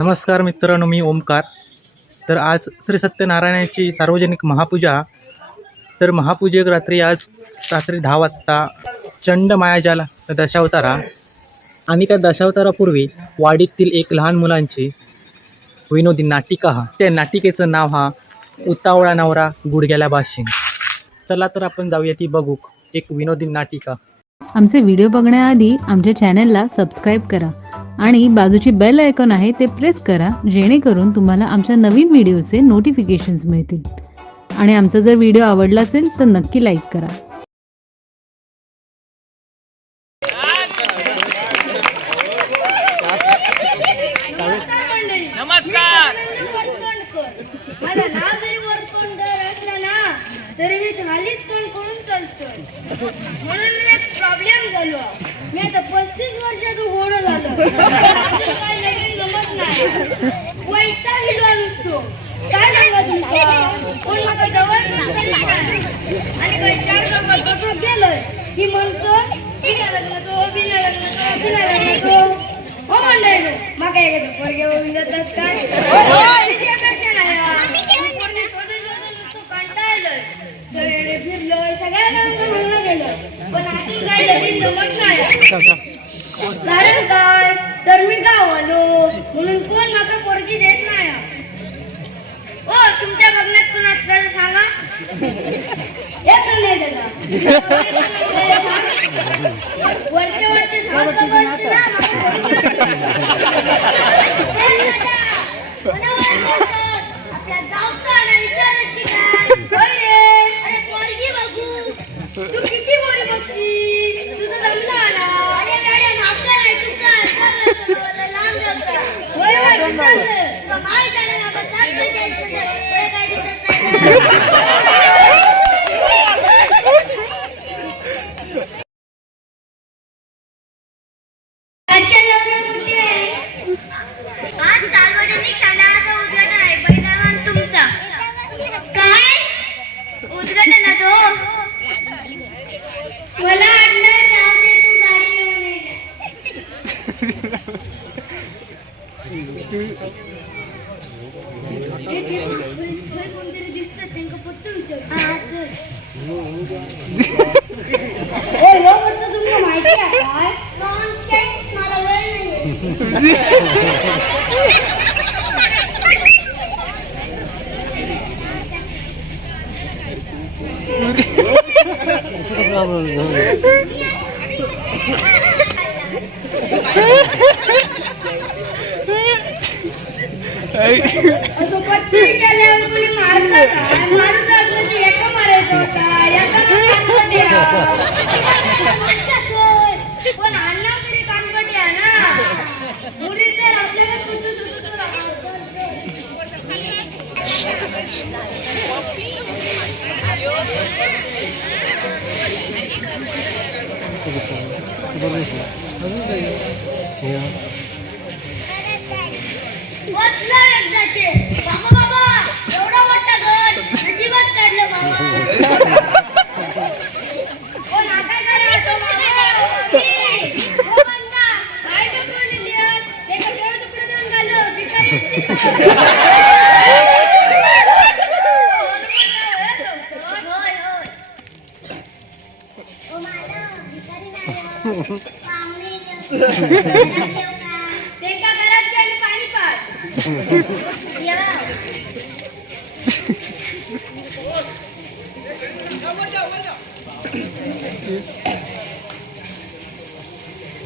नमस्कार मित्रांनो, मी ओमकार. तर आज श्री सत्यनारायणाची सार्वजनिक महापूजा. तर महापूजेक आज रात्री 10 वाजता चंड मायाजाल दशावतारा आणि त्या दशावतारापूर्वी वाडीतील एक लहान मुलांची विनोदी नाटिका. त्या नाटिकेचं नाव उतावळा नवरा गुडघ्याला बाशिंग. चला तर आपण जाऊया ती बघू एक विनोदी नाटिका. आमचे व्हिडिओ बघण्याआधी आमच्या चॅनलला सबस्क्राईब करा आणि बाजूची बेल आयकॉन आहे ते प्रेस करा, जेणेकरून तुम्हाला आमच्या नवीन व्हिडिओचे नोटिफिकेशन्स मिळतील. आणि आमचा जर व्हिडिओ आवडला असेल तर नक्की लाईक करा. नमस्कार. माझं नाव जरी वरतोंडर असलं ना तरी मी खालीच तोंड करून चालतोय. म्हणून एक प्रॉब्लेम झालो. मी आता 35 वर्षाचं घोडं झालं. काय लगीन जमत नाही. वैताग गेलो नुसतो. काय सांगा तुमचा कोण माझा जवळ आणि काही 4 लोक बसून गेलोय की म्हणतो बिना लग्नाचो बिना लग्नाचो बिना लग्नाचो. हो म्हणलं मग काय घेतो पोरगे होऊन जातात काय पेक्षा नाही. कंटाळलोय सगळे फिरलोय सगळ्यांना म्हणून गेलं पण आतून काय लगीन जमत नाही. कारण काय तर मी गाव आलो म्हणून कोण माका पोरगी देत नाही. ओ तुमच्या बघण्यात कोण असतं सांगा. एक नाही दादा वरचे वरचे सांगतो बसते ना. आपल्या गावचा विचारायची काय अरे पोरगी बघू तू किती बोली बघशी तुझं लग्न आला. अरे गाड्या मागचा नाही तुझा लांब जाता होय माय जाणे ना बस पुढे काय दिसत नाही. आज सार्वजनिक संडासाचं उद्घाटन आहे. पहिला तुमचा काय उद्घाटनाचं हो मला आडनाव नाव दे तू गाडी घेऊन ये. कोणतरी दिसतं त्यांना पत्त विचार. तुमचं माहिती आहे काय नॉनसेन्स मला वेळ नाही. असं पत्ती केल्यावर कोणी मारतं का? मारून असलं की एका मारायचा होता एका द्या. पण अण्णा तरी कानपटी आहे ना. मुली तर आपल्याला कुठं सुटतो एकदाचे बाबा बाबा एवढा मोठा घर नशिबात काढलं बाबा. कोण आता करायचं काय टकवली देत ते कशावर तुकडे देऊन घालं भिकारी. ते का घरात आणि पाणी पाच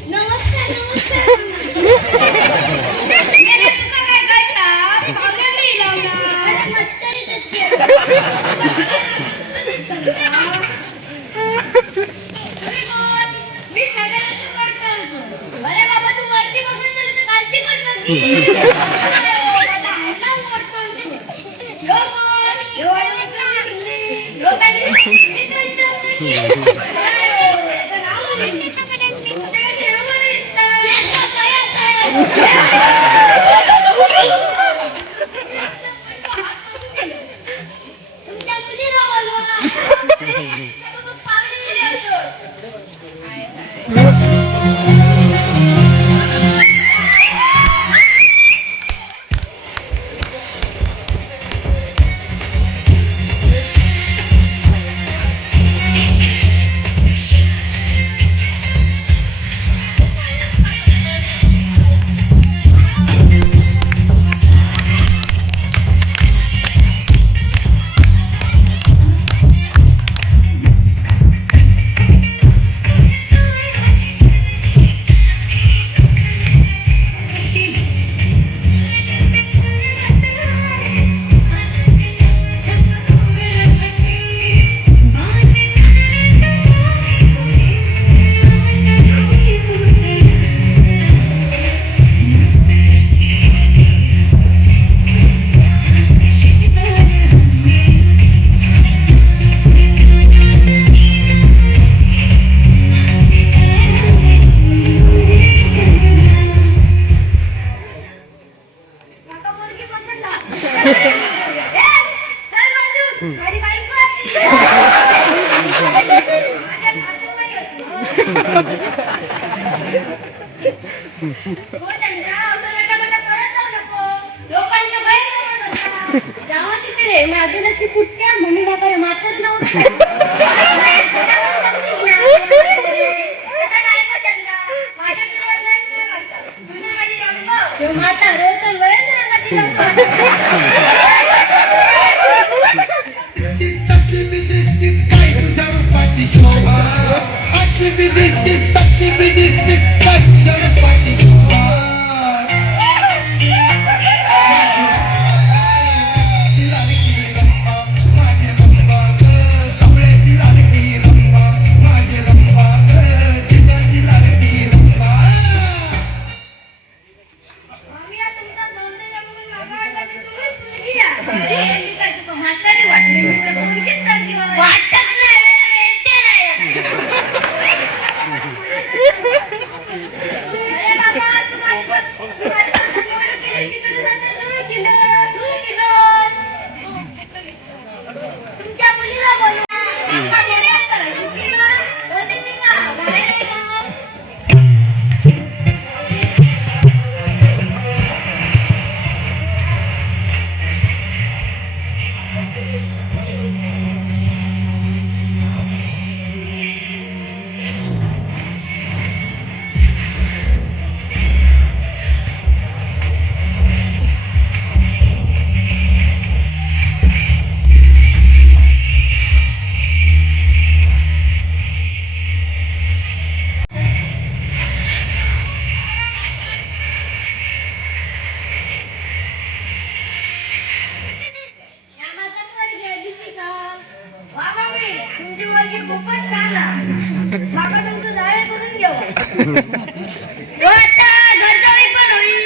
नमस्कार नमस्कार. मेरे तुका काय कळता पाहुण्या नाही लावणार मस्करी मी सगळ्यांना करतो. अरे बाबा तू वरती बघून झालं तर खालती पण बघ. तुमच्या मुलीला बोलवा. चल मंजू, माझी बायको असती. माझ्या सासूबाई असती. हो चंद्रा, असं रटारटा करत जाऊ नको. लोकांचं गैरसमज असतात. जावं तिकडे, माझं नशीब फुटक्या म्हणून काय मातच नव्हतं. माता रोज वयच म्हातारी वाटली वाटत तुमच्या मुलीला तुमची मुलगी खूपच छान आहे. माका तुमचं जावे करून घ्यावं. आता घरजावी पण होईल.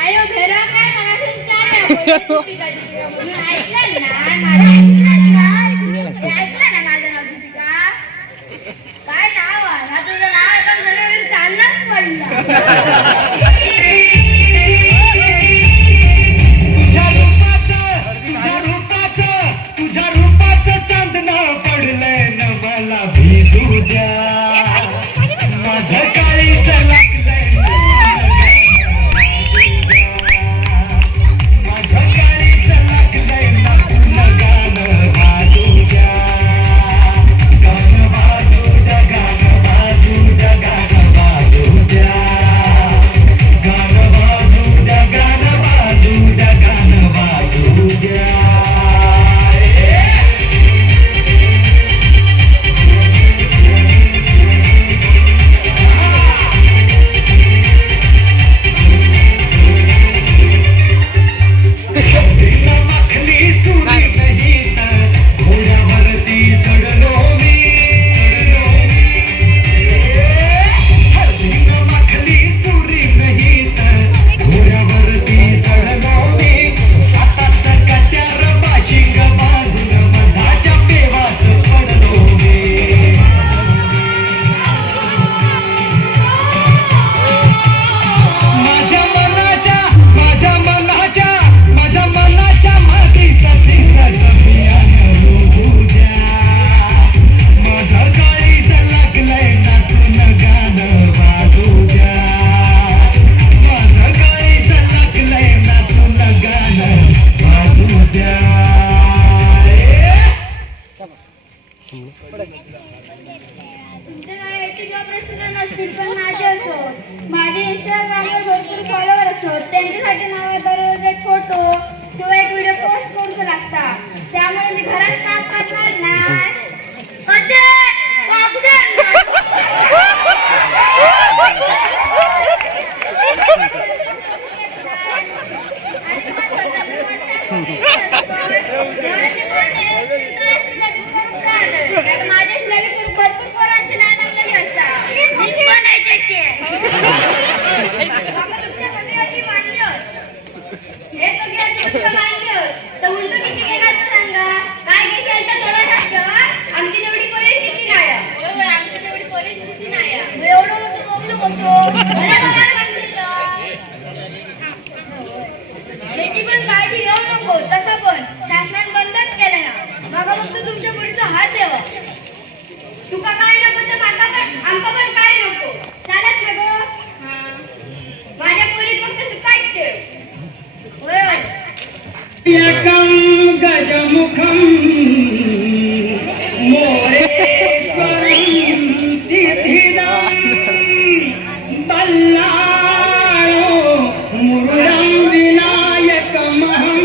आयो भेरा काय मला ऐकलं ना माझं नाव दीपिका काय नाव आहे तुझं नाव ऐकून चांगलंच पडलं तुझ्या रूपाचं चांदणं पडलंय न मला भिजू द्या माझं काळीच लागलंय माझं काळीच लागलंय नाचून गाणं वाजू द्या गाणं वाजू द्या गाणं वाजू द्या गाणं वाजू द्या त्यांच्यासाठी मला दररोज एक फोटो किंवा एक व्हिडिओ पोस्ट करूच लागता. त्यामुळे मी घरात काम करणार नाही. माझ्या शिलालेखून भरपूर पोरांची नाव लागलेली असतात. मी पण आहे त्याचे. बाबा तुमच्या कमिटीवरती मान्य. हे कमिटीवरती तुमचं मान्य. तर उलटं किती घेणार तर सांगा. काय घेशाल तर दोन असतं. आमची तेवढी परिस्थिती नाही. आमची तेवढी परिस्थिती नाही. एवढं मोठं बोलू कसो. मला काय सांगितलं? याची पण काळजी घेऊ नको. तसं पण शासनाने बंदच केलं ना. बाबा फक्त तुमच्या पुढचा हात द्यावा. तुका काय नको तर आमका पण काय नको. चालत ना गो. माझ्या पोरीत फक्त तू काय ठेव. होय. एकं गजमुखं मोरेश्वरं सिद्धिदं बल्लाळो मुरुडं विनायकमहं